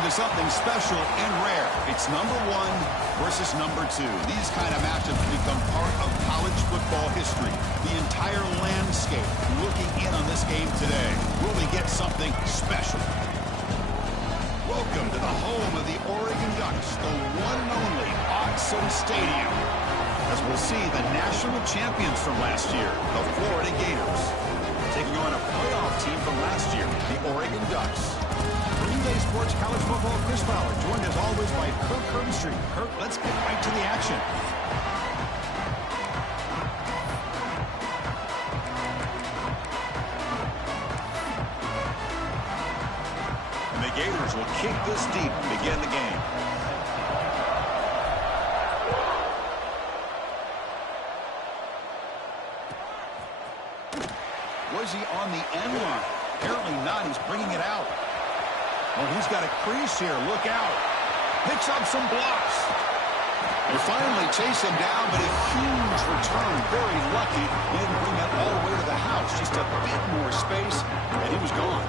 into something special and rare. It's number 1 versus number 2. These kind of matchups become part of college football history. The entire landscape looking in on this game today. Will we get something special? Welcome to the home of the Oregon Ducks, the one and only Autzen Stadium, as we'll see the national champions from last year, the Florida Gators, taking on a playoff team from last year, the Oregon Ducks. Green Bay Sports College Football, Chris Fowler, joined as always by Kirk Herbstreit. Kirk, let's get right to the action. And the Gators will kick this deep and begin the game. Was he on the end line? Apparently not. He's bringing it out. Oh, he's got a crease here. Look out. Picks up some blocks. They finally chase him down, but a huge return. Very lucky. He didn't bring that all the way to the house. Just a bit more space, and he was gone.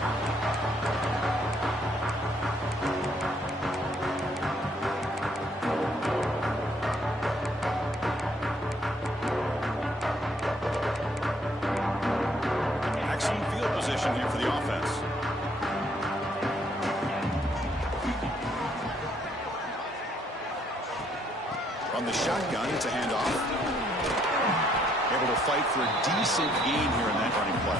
Excellent field position here for the offense. From the shotgun, it's a handoff. Able to fight for a decent gain here in that running play.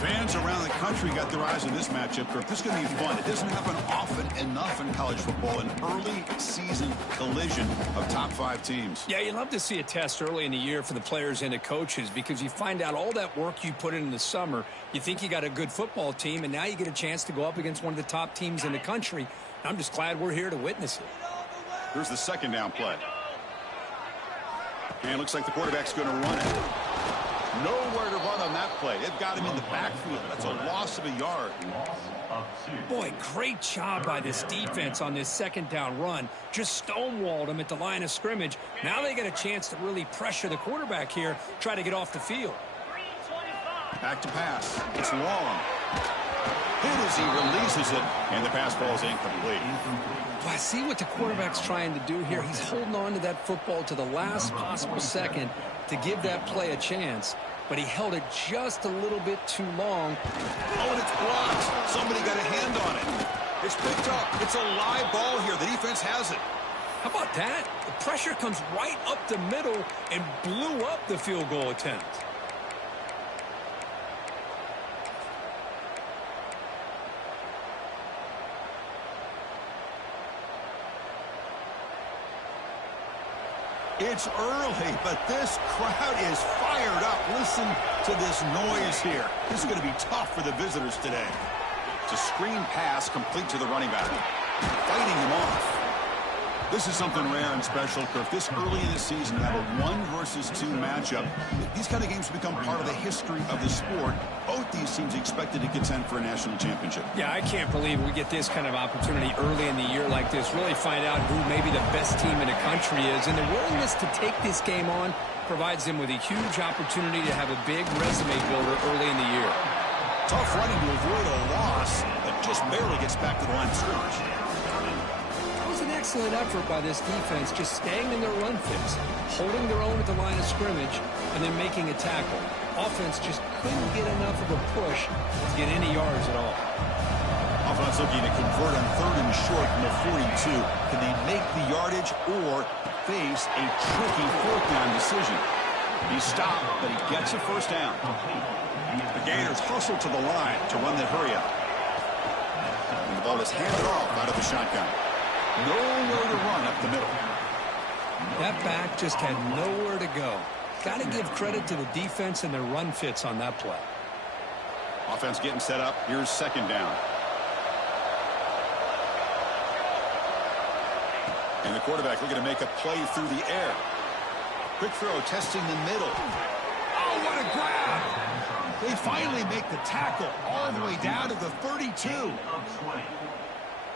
Fans around the country got their eyes on this matchup. This is going to be fun. It doesn't happen often enough in college football, an early season collision of top 5 teams. Yeah, you love to see a test early in the year for the players and the coaches because you find out all that work you put in the summer. You think you got a good football team, and now you get a chance to go up against one of the top teams in the country. I'm just glad we're here to witness it. Here's the second down play. And it looks like the quarterback's going to run it. Nowhere to run on that play. They've got him in the backfield. That's a loss of a yard. Boy, great job by this defense on this second down run. Just stonewalled him at the line of scrimmage. Now they get a chance to really pressure the quarterback here, try to get off the field. Back to pass. It's long. Hit as he releases it, and the pass ball is incomplete. Well, I see what the quarterback's trying to do here. He's holding on to that football to the last possible second to give that play a chance, but he held it just a little bit too long. Oh, and it's blocked. Somebody got a hand on it. It's picked up. It's a live ball here. The defense has it. How about that? The pressure comes right up the middle and blew up the field goal attempt. It's early, but this crowd is fired up. Listen to this noise here. This is going to be tough for the visitors today. It's a screen pass complete to the running back. Fighting him off. This is something rare and special, Kirk. This early in the season, you have a 1 versus 2 matchup. These kind of games become part of the history of the sport. Both these teams expected to contend for a national championship. Yeah, I can't believe we get this kind of opportunity early in the year like this. Really find out who maybe the best team in the country is. And the willingness to take this game on provides them with a huge opportunity to have a big resume builder early in the year. Tough running to avoid a loss, but just barely gets back to the line of scrimmage. An excellent effort by this defense, just staying in their run fits, holding their own at the line of scrimmage, and then making a tackle. Offense just couldn't get enough of a push to get any yards at all. Offense looking to convert on 3rd and short from the 42. Can they make the yardage or face a tricky 4th down decision? He stopped, but he gets a first down. The Gators hustle to the line to run the hurry up. And the ball is handed off out of the shotgun. Nowhere to run up the middle. That back just had nowhere to go. Got to give credit to the defense and their run fits on that play. Offense getting set up. Here's second down. And the quarterback looking to make a play through the air. Quick throw, testing the middle. Oh, what a grab! They finally make the tackle all the way down to the 32.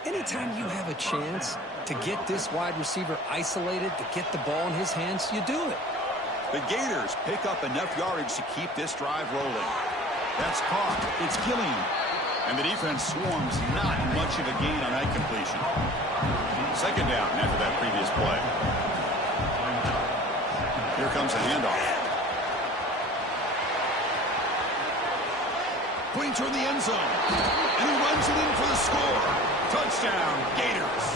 Anytime you have a chance to get this wide receiver isolated, to get the ball in his hands, you do it. The Gators pick up enough yardage to keep this drive rolling. That's caught. It's Gilliam. And the defense swarms not much of a gain on that completion. Second down after that previous play. Here comes a handoff. Putting toward the end zone. And he runs it in for the score. Touchdown, Gators.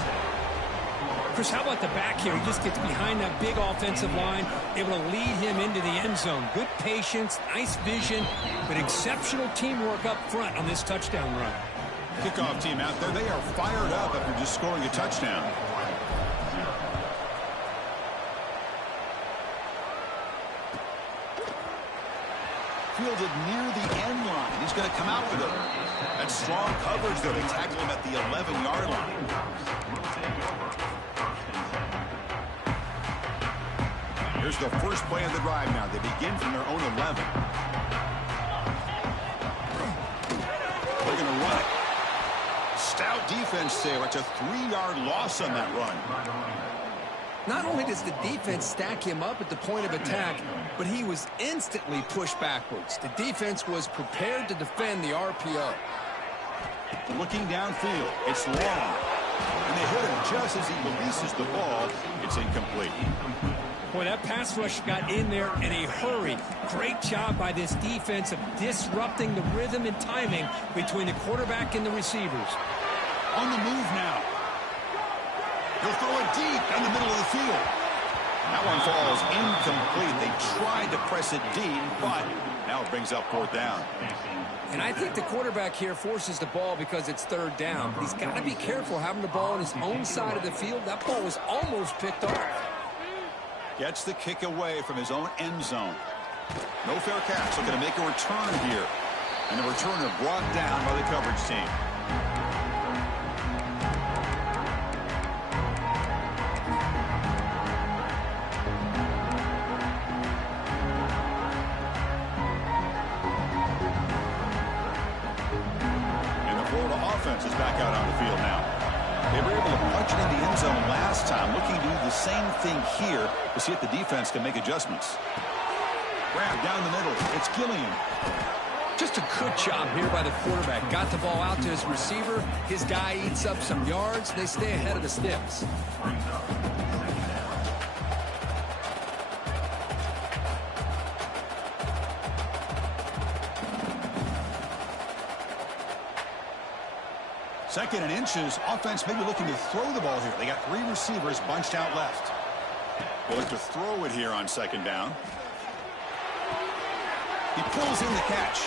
Chris, how about the back here? He just gets behind that big offensive line, able to lead him into the end zone. Good patience, nice vision, but exceptional teamwork up front on this touchdown run. Kickoff team out there, they are fired up after just scoring a touchdown. Fielded near the end line. He's going to come out with it. That's strong coverage, though. They tackle him at the 11-yard line. Here's the first play of the drive now. They begin from their own 11. They're going to run it. Stout defense there. It's a 3-yard loss on that run. Not only does the defense stack him up at the point of attack, but he was instantly pushed backwards. The defense was prepared to defend the RPO. Looking downfield. It's long. And they hit him just as he releases the ball. It's incomplete. Boy, that pass rush got in there in a hurry. Great job by this defense of disrupting the rhythm and timing between the quarterback and the receivers. On the move now. He'll throw it deep down the middle of the field. That one falls incomplete. They tried to press it deep, but now it brings up fourth down. And I think the quarterback here forces the ball because it's third down. He's got to be careful having the ball on his own side of the field. That ball was almost picked off. Gets the kick away from his own end zone. No fair catch. Looking to make a return here. And the returner brought down by the coverage team. And the Florida offense is back out on the field now. They were able to punch it in the end zone last time, looking to do the same thing here to see if the defense can make adjustments. Grab down the middle. It's Gilliam. Just a good job here by the quarterback. Got the ball out to his receiver. His guy eats up some yards. They stay ahead of the sticks. Second and inches. Offense maybe looking to throw the ball here. They got 3 receivers bunched out left. They'll look to throw it here on second down. He pulls in the catch.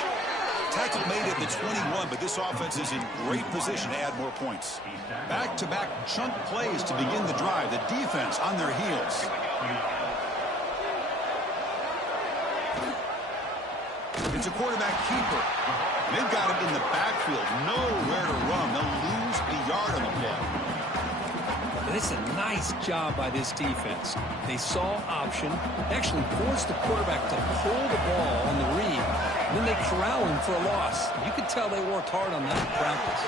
Tackle made at the 21, but this offense is in great position to add more points. Back-to-back chunk plays to begin the drive. The defense on their heels. It's a quarterback keeper. They've got him in the backfield. Nowhere to run. They'll lose a yard on the play. And it's a nice job by this defense. They saw option, actually forced the quarterback to pull the ball on the read, and then they corral him for a loss. You could tell they worked hard on that in practice.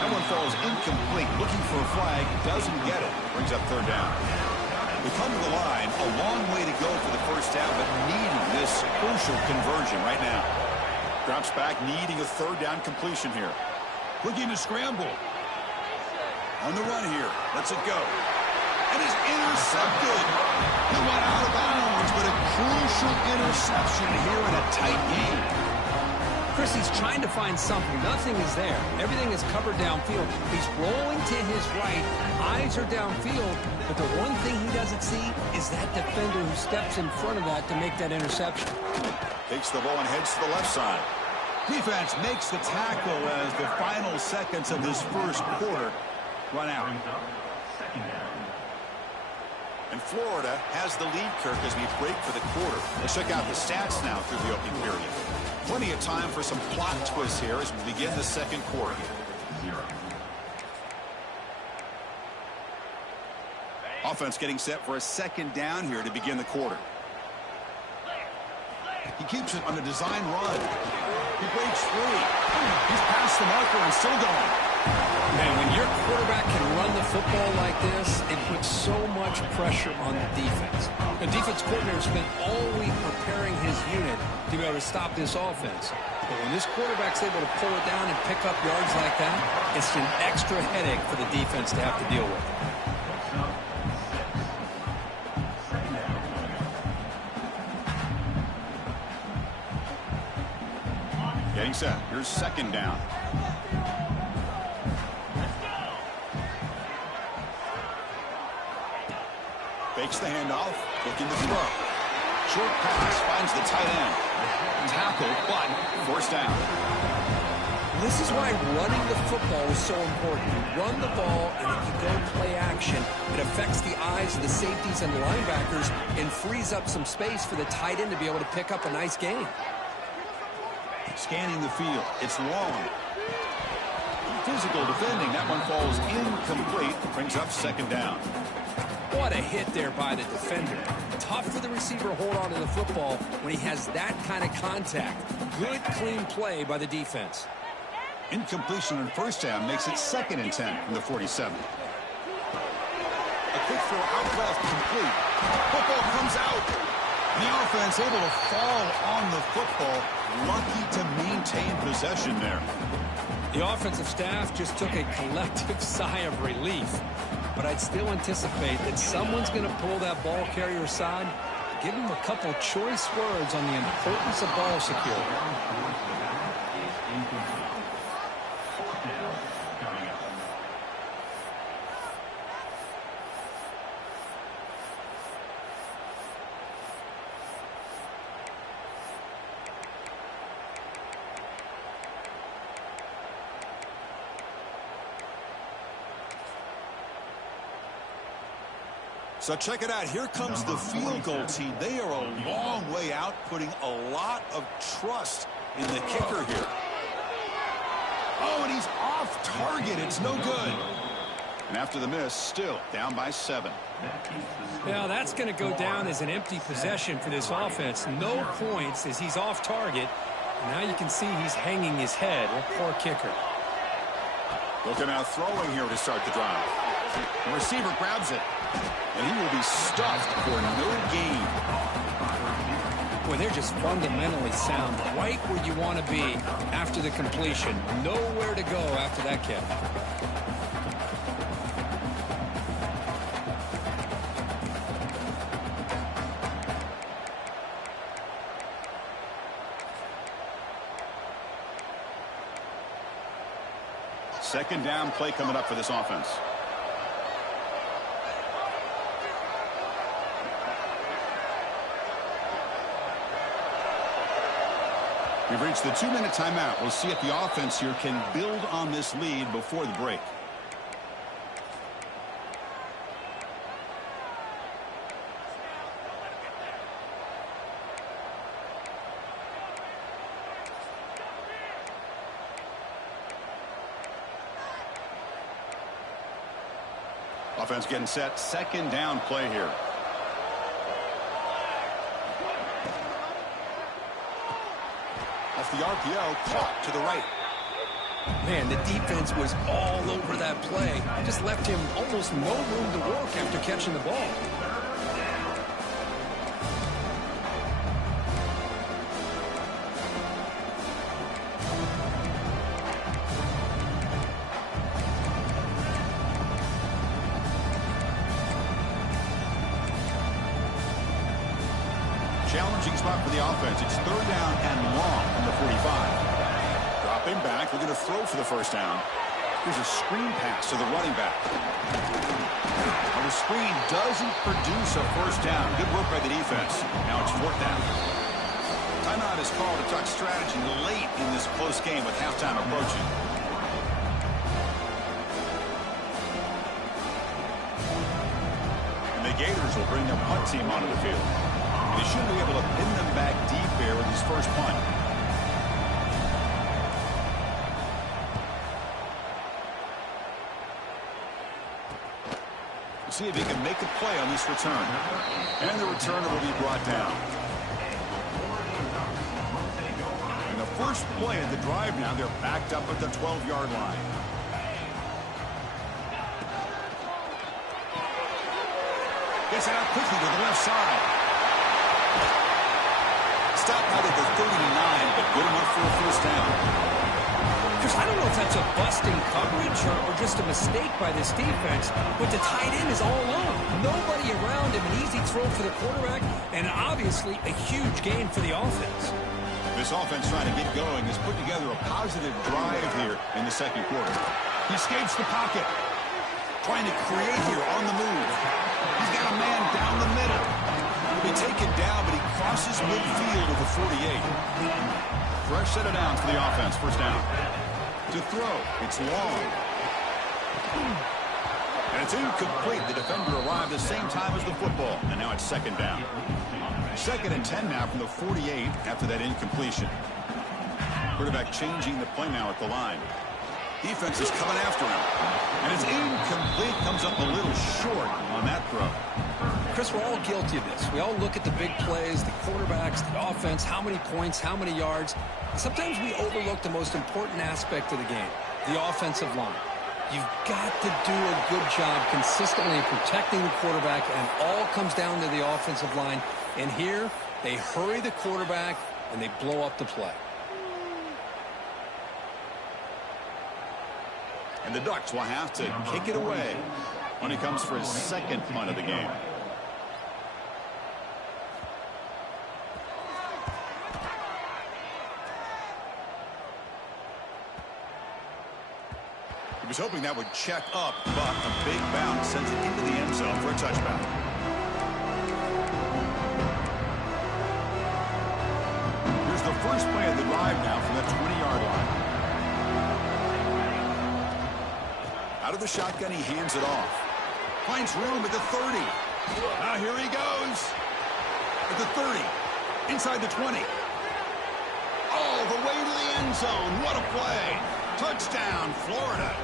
That one falls incomplete. Looking for a flag. Doesn't get it. Brings up third down. We come to the line. A long way to go for the first down, but needing this crucial conversion right now. Drops back, needing a third down completion here. Looking to scramble. On the run here. Lets it go. And is intercepted. He went out of bounds, but a crucial interception here in a tight game. Chris, he's trying to find something. Nothing is there. Everything is covered downfield. He's rolling to his right. Eyes are downfield. But the one thing he doesn't see is that defender who steps in front of that to make that interception. Takes the ball and heads to the left side. Defense makes the tackle as the final seconds of this first quarter run out. And Florida has the lead, Kirk, as we break for the quarter. Let's check out the stats now through the opening period. Plenty of time for some plot twists here as we begin the second quarter. Offense getting set for a second down here to begin the quarter. He keeps it on a design run. He breaks free. He's past the marker and still going. Man, when your quarterback can run the football like this, it puts so much pressure on the defense. The defense coordinator spent all week preparing his unit to be able to stop this offense. But when this quarterback's able to pull it down and pick up yards like that, it's an extra headache for the defense to have to deal with. Getting set. Here's second down. Fakes the handoff. Looking to throw. Short pass. Finds the tight end. Tackle, but forced down. This is why running the football is so important. You run the ball, and if you go play action, it affects the eyes of the safeties and the linebackers and frees up some space for the tight end to be able to pick up a nice gain. Scanning the field. It's long. Physical defending. That one falls incomplete. Brings up second down. What a hit there by the defender. Tough for the receiver to hold on to the football when he has that kind of contact. Good, clean play by the defense. Incompletion on first down makes it 2nd and 10 from the 47. A quick throw out left, complete. Football comes out. The offense able to fall on the football. Lucky to maintain possession there. The offensive staff just took a collective sigh of relief. But I'd still anticipate that someone's going to pull that ball carrier aside, give him a couple choice words on the importance of ball security. So check it out. Here comes the field goal team. They are a long way out, putting a lot of trust in the kicker here. Oh, and he's off target. It's no good. And after the miss, still down by 7. Now that's going to go down as an empty possession for this offense. No points as he's off target. And now you can see he's hanging his head. What poor kicker. Looking out throwing here to start the drive. The receiver grabs it. And he will be stuffed for no gain. Boy, they're just fundamentally sound. Right where you want to be after the completion. Nowhere to go after that catch. Second down play coming up for this offense. We've reached the 2-minute timeout. We'll see if the offense here can build on this lead before the break. Offense getting set. Second down play here. Off the RPO, caught to the right. Man, the defense was all over that play. Just left him almost no room to work after catching the ball. Challenging spot for the offense. It's 3rd down and long from the 45. Dropping back. We're going to throw for the first down. Here's a screen pass to the running back. Well, the screen doesn't produce a first down. Good work by the defense. Now it's 4th down. Timeout is called to talk strategy late in this close game with halftime approaching. And the Gators will bring their punt team onto the field. They should be able to pin them back deep there with his first punt. We'll see if he can make a play on this return. And the returner will be brought down. And the first play of the drive now, they're backed up at the 12-yard line. Gets it out quickly to the left side. stop out at the 39, but good enough for a first down. Because I don't know if that's a busting coverage or just a mistake by this defense, but the tight end is all alone. Nobody around him, an easy throw for the quarterback, and obviously a huge gain for the offense. This offense trying to get going has put together a positive drive here in the second quarter. He escapes the pocket. Trying to create here on the move. He's got a man down the middle. He'll be taken down, but he crosses midfield of the 48. Fresh set of downs for the offense. First down. To throw. It's long. And it's incomplete. The defender arrived the same time as the football. And now it's second down. Second and 10 now from the 48 after that incompletion. Quarterback changing the play now at the line. Defense is coming after him. And it's incomplete. Comes up a little short on that throw. Chris, we're all guilty of this. We all look at the big plays, the quarterbacks, the offense, how many points, how many yards. And sometimes we overlook the most important aspect of the game, the offensive line. You've got to do a good job consistently protecting the quarterback, and it all comes down to the offensive line. And here, they hurry the quarterback, and they blow up the play. And the Ducks will have to kick it away when he comes for his second punt of the game. He was hoping that would check up, but a big bounce sends it into the end zone for a touchback. Here's the first play of the drive now from the 20-yard line. Out of the shotgun, he hands it off. Finds room at the 30. Now here he goes. At the 30. Inside the 20. All the way to the end zone. What a play. Touchdown, Florida.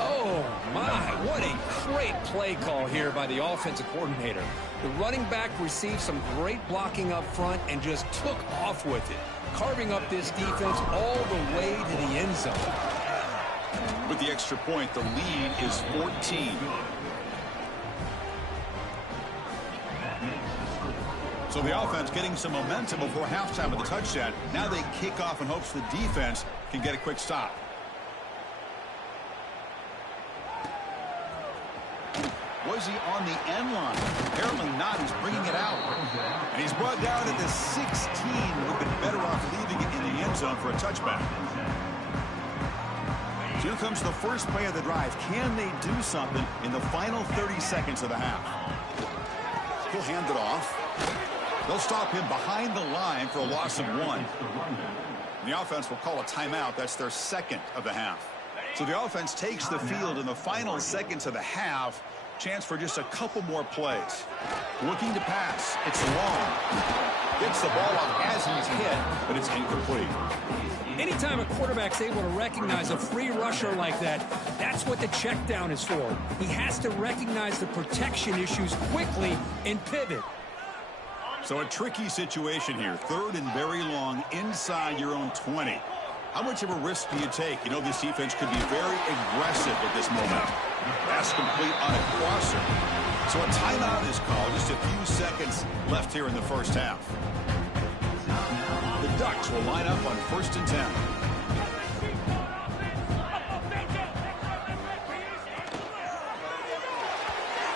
Oh, my. What a great play call here by the offensive coordinator. The running back received some great blocking up front and just took off with it, carving up this defense all the way to the end zone. With the extra point, the lead is 14. So the offense getting some momentum before halftime with the touchdown. Now they kick off in hopes the defense can get a quick stop. Was he on the end line? Apparently not. He's bringing it out. And he's brought down at the 16. Would have been better off leaving it in the end zone for a touchback. Here comes the first play of the drive. Can they do something in the final 30 seconds of the half? He'll hand it off. They'll stop him behind the line for a loss of 1. The offense will call a timeout. That's their second of the half. So the offense takes the field in the final seconds of the half. Chance for just a couple more plays. Looking to pass. It's long. Gets the ball up as he's hit, but it's incomplete. Anytime a quarterback's able to recognize a free rusher like that, that's what the check down is for. He has to recognize the protection issues quickly and pivot. So a tricky situation here. Third and very long inside your own 20. How much of a risk do you take? You know this defense could be very aggressive at this moment. Pass complete on a crosser. So a timeout is called. Just a few seconds left here in the first half. The Ducks will line up on 1st and 10.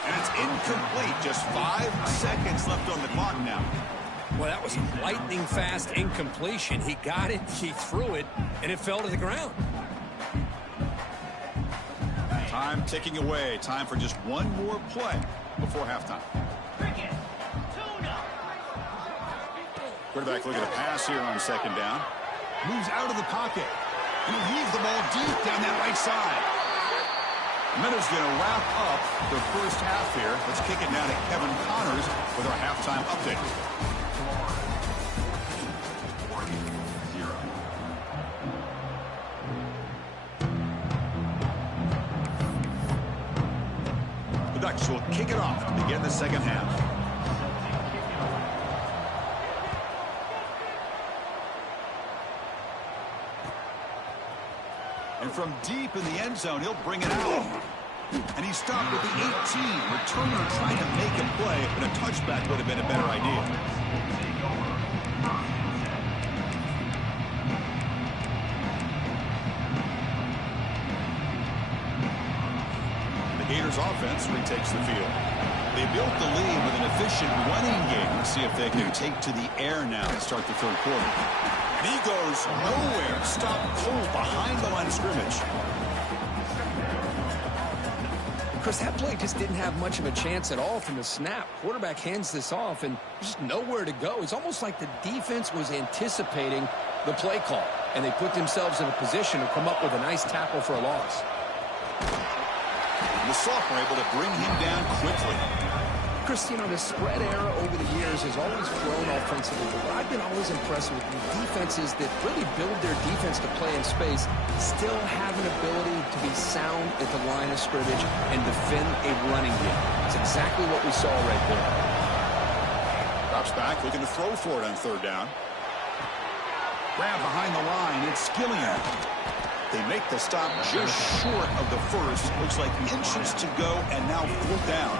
And it's incomplete. Just 5 seconds left on the clock now. Well, that was lightning fast incompletion. He got it, he threw it, and it fell to the ground. Time ticking away. Time for just one more play before halftime. Quarterback looking to pass here on second down. Moves out of the pocket. And he'll leave the ball deep down that right side. Minutes going to wrap up the first half here. Let's kick it down to Kevin Connors with our halftime update. The Ducks will kick it off to begin the second half. And from deep in the end zone, he'll bring it out. And he stopped at the 18. Returner trying to make a play, but a touchback would have been a better idea. Gators offense retakes the field. They built the lead with an efficient running game. Let's see if they can take to the air now to start the third quarter. And he goes nowhere. Stop cold behind the line of scrimmage. Chris, that play just didn't have much of a chance at all from the snap. Quarterback hands this off, and there's just nowhere to go. It's almost like the defense was anticipating the play call, and they put themselves in a position to come up with a nice tackle for a loss. The sophomore able to bring him down quickly. Chris, you know, the spread era over the years has always grown offensively, but I've been always impressed with the defenses that really build their defense to play in space, still have an ability to be sound at the line of scrimmage and defend a running game. It's exactly what we saw right there. Drops back, looking to throw for it on third down. Grab behind the line, it's Skillian. They make the stop just short of the first. Looks like inches to go, and now fourth down.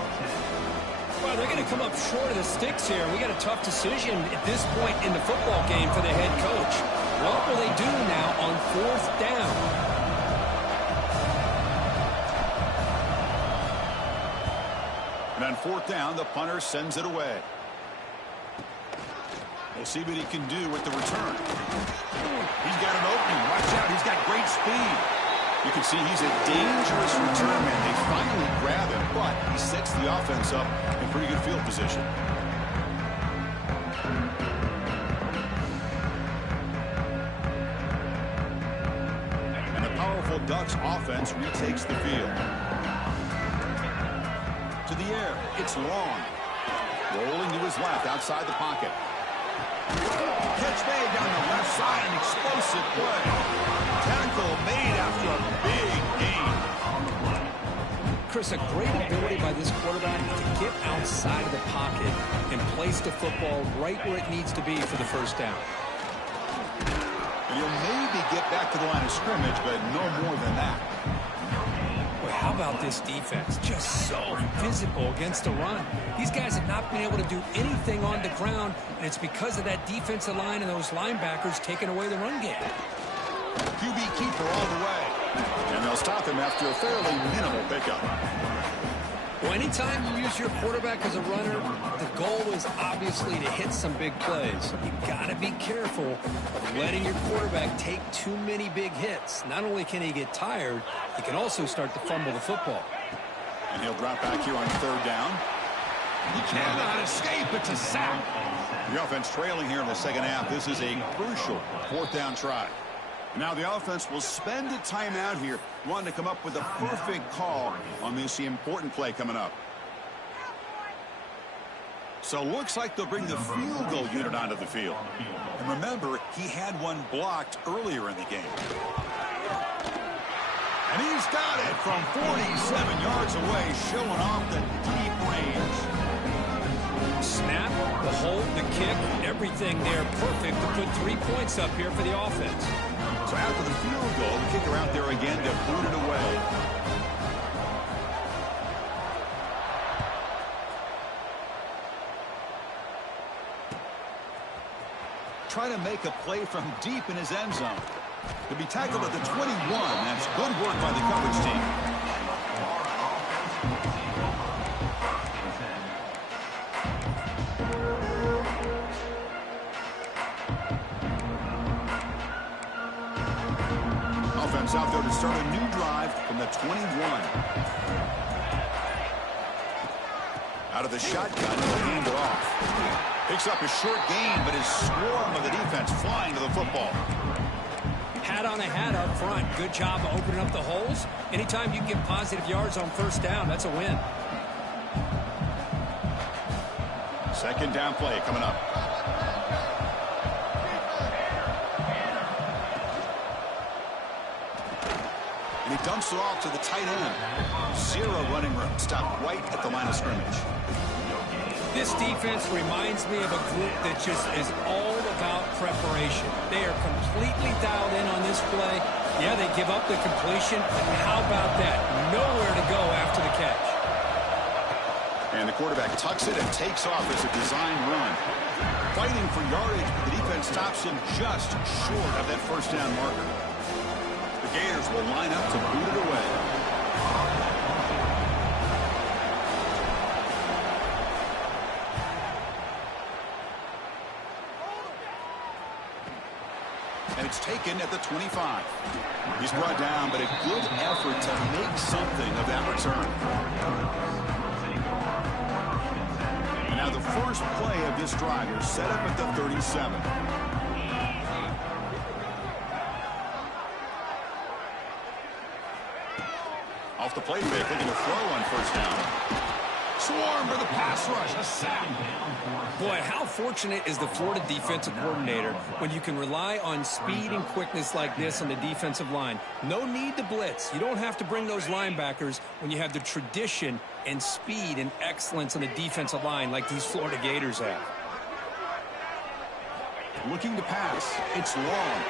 Well, they're going to come up short of the sticks here. We got a tough decision at this point in the football game for the head coach. What will they do now on fourth down? And on fourth down, the punter sends it away. We'll see what he can do with the return. He's got an opening. Watch out. He's got great speed. You can see he's a dangerous return man. They finally grab him, but he sets the offense up in pretty good field position. And the powerful Ducks offense retakes the field. To the air. It's long. Rolling to his left outside the pocket. Catch made down the left side, an explosive play. Tackle made after a big gain. Chris, a great ability by this quarterback to get outside of the pocket and place the football right where it needs to be for the first down. And he'll maybe get back to the line of scrimmage, but no more than that. Boy, how about this defense? Just so physical against the run. These guys have not been able to do anything on the ground, and it's because of that defensive line and those linebackers taking away the run game. QB keeper all the way. And they'll stop him after a fairly minimal pickup. Well, anytime you use your quarterback as a runner, the goal is obviously to hit some big plays. You've got to be careful of letting your quarterback take too many big hits. Not only can he get tired, he can also start to fumble the football. And he'll drop back here on third down. He cannot escape. It's a sack. The offense trailing here in the second half. This is a crucial fourth down try. Now the offense will spend a timeout here, wanting to come up with a perfect call on this important play coming up. So looks like they'll bring the field goal unit onto the field. And remember, he had one blocked earlier in the game. And he's got it from 47 yards away, showing off the deep range. Snap, the hold, the kick, everything there perfect to put 3 points up here for the offense. So after the field goal, the kicker out there again to boot it away. Trying to make a play from deep in his end zone. To be tackled at the 21. That's good work by the coverage team. Offense out there to start a new drive from the 21. Out of the shotgun, he'll hand it off. Picks up a short gain, but his swarm of the defense flying to the football. Hat on a hat up front. Good job of opening up the holes. Anytime you get positive yards on first down, that's a win. Second down play coming up. And he dumps it off to the tight end. Zero running room. Stopped right at the line of scrimmage. This defense reminds me of a group that just is all about preparation. They are completely dialed in on this play. Yeah, they give up the completion, but how about that? Nowhere to go after the catch. And the quarterback tucks it and takes off as a design run. Fighting for yardage, but the defense stops him just short of that first down marker. The Gators will line up to boot it away. and it's taken at the 25. He's brought down, but a good effort to make something of that return. And now the first play of this drive is set up at the 37. Off the play fake, looking to throw on first down. Swarm for the pass rush, a sack. Boy, how fortunate is the Florida defensive coordinator when you can rely on speed and quickness like this on the defensive line. No need to blitz. You don't have to bring those linebackers when you have the tradition and speed and excellence on the defensive line like these Florida Gators have. Looking to pass. It's long.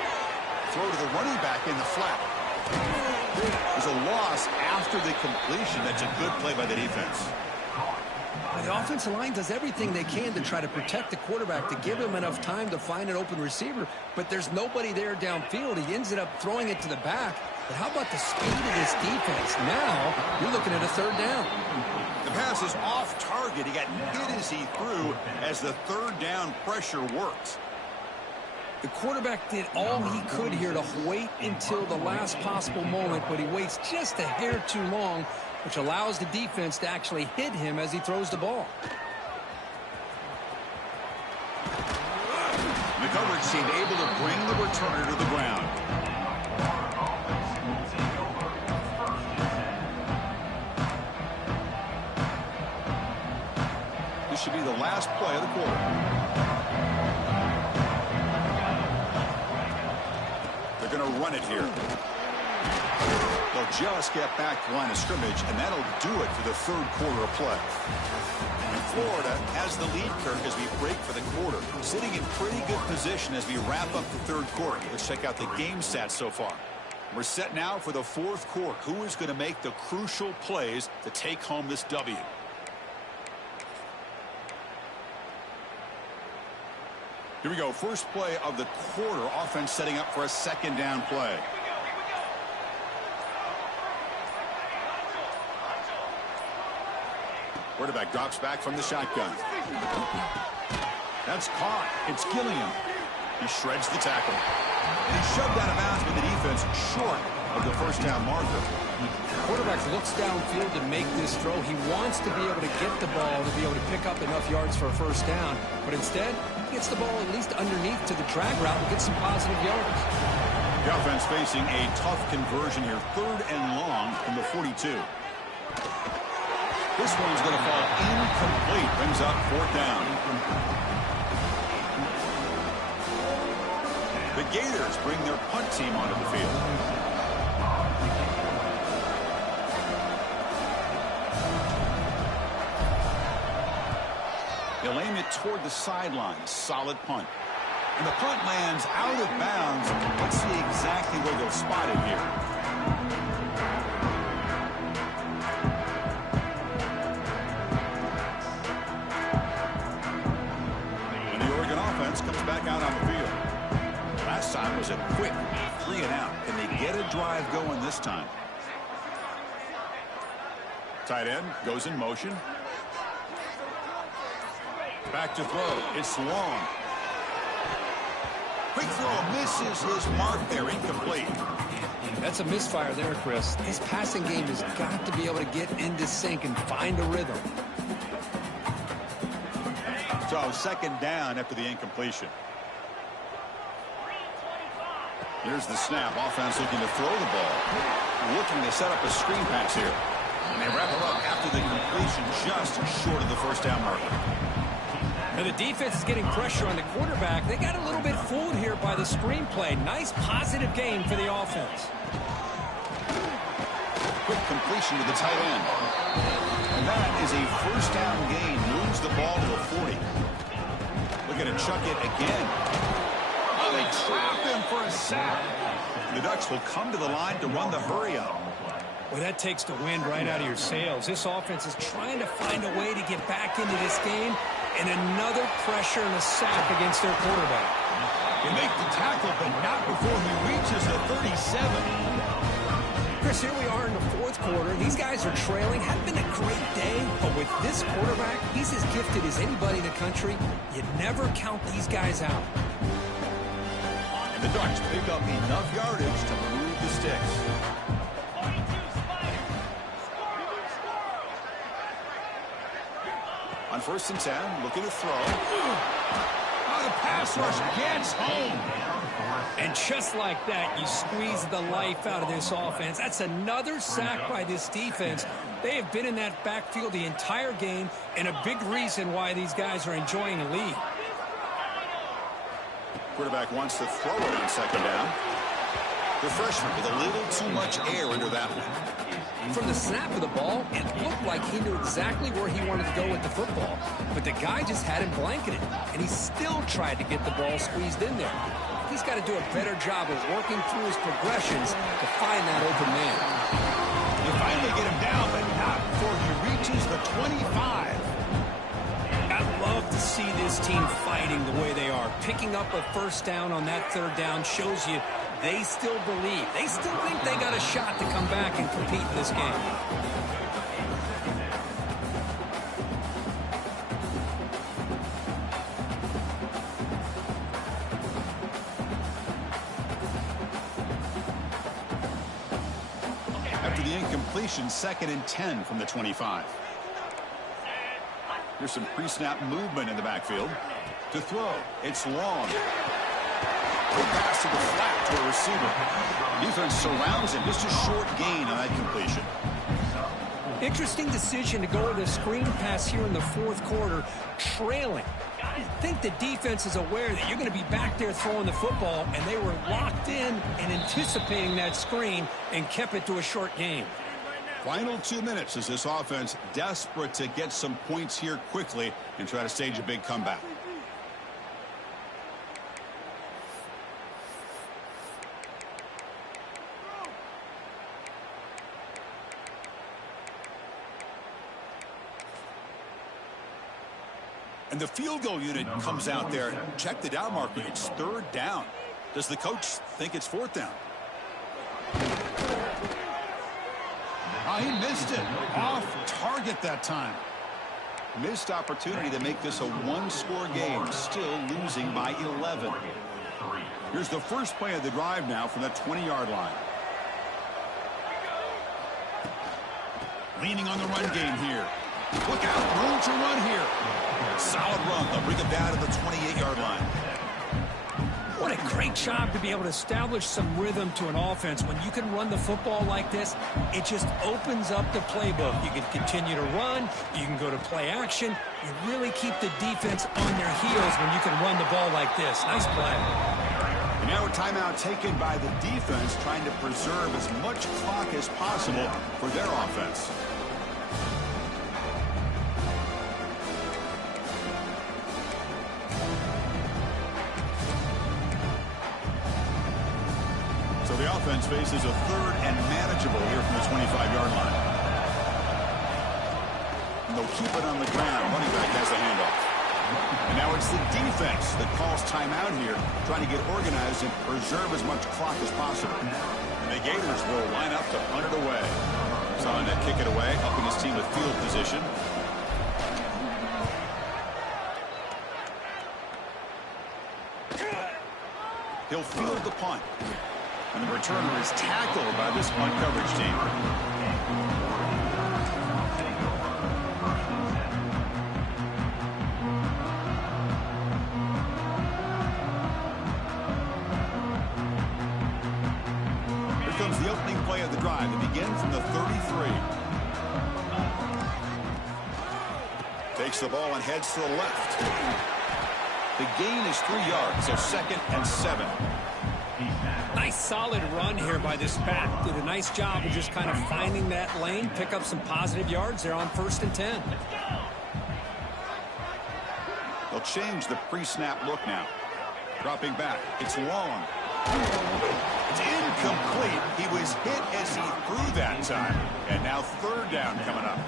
Throw to the running back in the flat. There's a loss after the completion. That's a good play by the defense. The offensive line does everything they can to try to protect the quarterback, to give him enough time to find an open receiver, but there's nobody there downfield. He ends up throwing it to the back. But how about the speed of this defense? Now you're looking at a third down. The pass is off target. He got hit as he threw as the third down pressure worked. The quarterback did all he could here to wait until the last possible moment, but he waits just a hair too long, which allows the defense to actually hit him as he throws the ball. The coverage seemed able to bring the returner to the ground. This should be the last play of the quarter. They're going to run it here. They'll just get back to the line of scrimmage, and that'll do it for the third quarter of play. And Florida has the lead, Kirk, as we break for the quarter. Sitting in pretty good position as we wrap up the third quarter. Let's check out the game stats so far. We're set now for the fourth quarter. Who is going to make the crucial plays to take home this W? Here we go. First play of the quarter. Offense setting up for a second down play. Quarterback drops back from the shotgun. That's caught. It's Gilliam. He shreds the tackle. And he's shoved out of bounds by the defense short of the first down marker. The quarterback looks downfield to make this throw. He wants to be able to get the ball to be able to pick up enough yards for a first down. But instead, he gets the ball at least underneath to the drag route and gets some positive yards. The offense facing a tough conversion here. Third and long from the 42. This one's going to fall incomplete. Brings up fourth down. The Gators bring their punt team onto the field. They'll aim it toward the sideline. Solid punt. And the punt lands out of bounds. Let's see exactly where they'll spot it here. Comes back out on the field. Last time was a quick 3 and out. Can they get a drive going this time? Tight end goes in motion. Back to throw. It's long. Quick throw misses his mark there. Incomplete. That's a misfire there, Chris. His passing game has got to be able to get into sync and find a rhythm. So second down after the incompletion. Here's the snap. Offense looking to throw the ball. Looking to set up a screen pass here. And they wrap it up after the completion just short of the first down marker. Now the defense is getting pressure on the quarterback. They got a little bit fooled here by the screen play. Nice positive game for the offense. Quick completion to the tight end. And that is a first down gain. Moves the ball to the 40. Looking to chuck it again. Oh, they trap him for a sack. The Ducks will come to the line to run the hurry up. Well, that takes the wind right out of your sails. This offense is trying to find a way to get back into this game, and another pressure and a sack against their quarterback. They make the tackle, but not before he reaches the 37. Chris, here we are in the fourth quarter. These guys are trailing. Hadn't been a great day, but with this quarterback, he's as gifted as anybody in the country. You never count these guys out. And the Ducks pick up enough yardage to move the sticks. On 1st and 10, looking to throw. Oh, the pass rush gets home. And just like that, you squeeze the life out of this offense. That's another sack by this defense. They have been in that backfield the entire game, and a big reason why these guys are enjoying a lead. Quarterback wants to throw it on 2nd down. The freshman with a little too much air under that one. From the snap of the ball, it looked like he knew exactly where he wanted to go with the football. But the guy just had him blanketed, and he still tried to get the ball squeezed in there. He's got to do a better job of working through his progressions to find that open man. You finally get him down, but not before he reaches the 25. I love to see this team fighting the way they are. Picking up a 1st down on that 3rd down shows you they still believe. They still think they got a shot to come back and compete in this game. After the incompletion, 2nd and 10 from the 25. Here's some pre-snap movement in the backfield. To throw, it's long. Quick pass to the flat to a receiver. Defense surrounds him. Just a short gain on that completion. Interesting decision to go with a screen pass here in the 4th quarter, trailing. I think the defense is aware that you're going to be back there throwing the football, and they were locked in and anticipating that screen and kept it to a short game. Final 2 minutes as this offense desperate to get some points here quickly and try to stage a big comeback. And the field goal unit comes out there. Check the down marker. It's 3rd down. Does the coach think it's 4th down? Oh, he missed it. Off target that time. Missed opportunity to make this a 1-score game. Still losing by 11. Here's the first play of the drive now from the 20-yard line. Leaning on the run game here. Look out. Room to run here. Solid run. They'll bring it down to the 28-yard line. What a great job to be able to establish some rhythm to an offense. When you can run the football like this, it just opens up the playbook. You can continue to run. You can go to play action. You really keep the defense on their heels when you can run the ball like this. Nice play. And now a timeout taken by the defense, trying to preserve as much clock as possible for their offense. So the offense faces a 3rd and manageable here from the 25-yard line. And they'll keep it on the ground. Running back has the handoff. And now it's the defense that calls timeout here, trying to get organized and preserve as much clock as possible. And the Gators will line up to punt it away. Trying to kick it away, helping his team with field position. He'll field the punt. And the returner is tackled by this punt coverage team. Here comes the opening play of the drive. It begins from the 33. Takes the ball and heads to the left. The gain is 3 yards, so 2nd and 7. Nice solid run here by this back. Did a nice job of just kind of finding that lane, pick up some positive yards there on 1st and 10. They'll change the pre-snap look now. Dropping back. It's long. It's incomplete. He was hit as he threw that time. And now 3rd down coming up.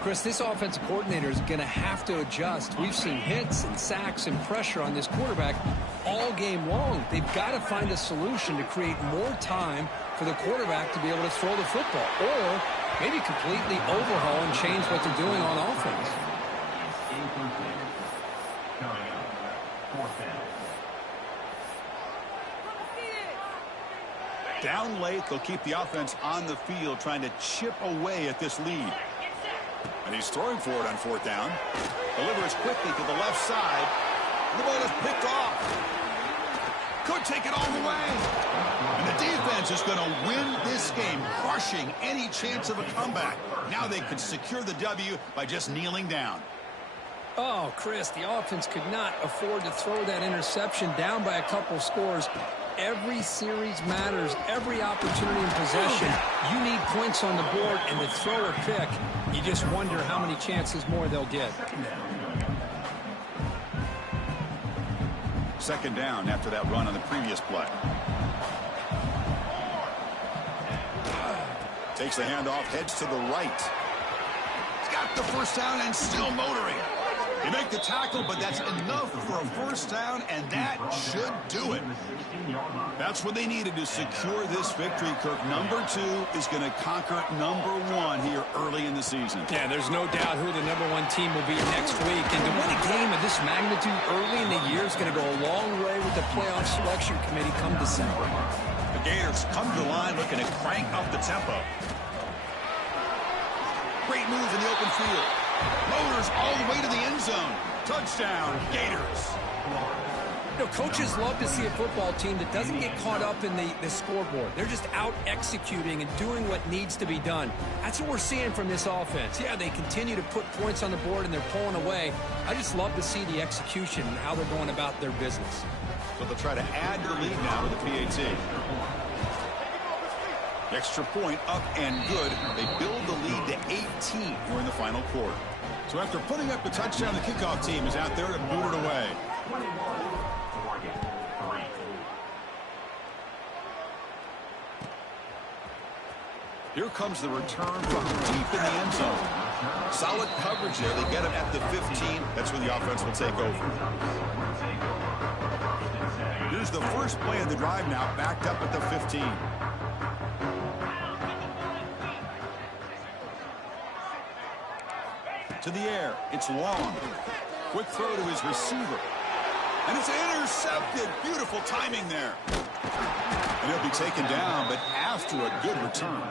Chris, this offensive coordinator is going to have to adjust. We've seen hits and sacks and pressure on this quarterback all game long. They've got to find a solution to create more time for the quarterback to be able to throw the football, or maybe completely overhaul and change what they're doing on offense. Down late, they'll keep the offense on the field trying to chip away at this lead. And he's throwing for it on fourth down. Delivers quickly to the left side. The ball is picked off. Could take it all the way. And the defense is going to win this game, crushing any chance of a comeback. Now they could secure the W by just kneeling down. Oh, Chris, the offense could not afford to throw that interception down by a couple scores. Every series matters. Every opportunity in possession, you need points on the board, and to throw a pick, you just wonder how many chances more they'll get. Second down after that run on the previous play. Takes the handoff, heads to the right. He's got the first down and still motoring. They make the tackle, but that's enough for a first down, and that should do it. That's what they needed to secure this victory, Kirk. Number 2 is going to conquer number 1 here early in the season. Yeah, there's no doubt who the number 1 team will be next week. And to win a game of this magnitude early in the year is going to go a long way with the playoff selection committee come December. The Gators come to the line looking to crank up the tempo. Great move in the open field. Motors all the way to the end zone. Touchdown, Gators. You know, coaches love to see a football team that doesn't get caught up in the scoreboard. They're just out executing and doing what needs to be done. That's what we're seeing from this offense. Yeah, they continue to put points on the board and they're pulling away. I just love to see the execution and how they're going about their business. So they'll try to add to the lead now with the PAT. Extra point up and good. They build the lead to 18 here in the final quarter. So after putting up the touchdown, the kickoff team is out there to boot it away. Here comes the return from deep in the end zone. Solid coverage there. They get him at the 15. That's where the offense will take over. Here's the first play of the drive now, backed up at the 15. To the air. It's long. Quick throw to his receiver. And it's intercepted. Beautiful timing there. And he'll be taken down, but after a good return.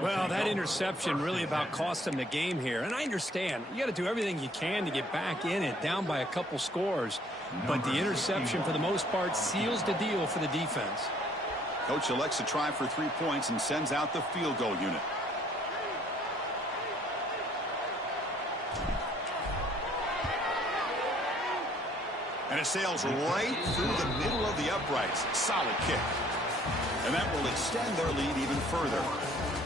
Well, that interception really about cost them the game here. And I understand. You got to do everything you can to get back in it, down by a couple scores. But the interception, for the most part, seals the deal for the defense. Coach elects to try for 3 points and sends out the field goal unit. And it sails right through the middle of the uprights. Solid kick. And that will extend their lead even further.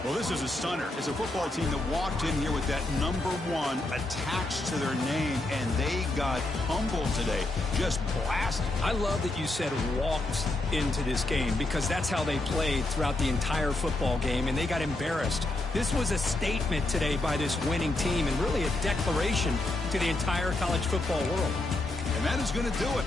Well, this is a stunner. It's a football team that walked in here with that number 1 attached to their name, and they got humbled today. Just blasted. I love that you said walked into this game, because that's how they played throughout the entire football game, and they got embarrassed. This was a statement today by this winning team, and really a declaration to the entire college football world. And that is going to do it.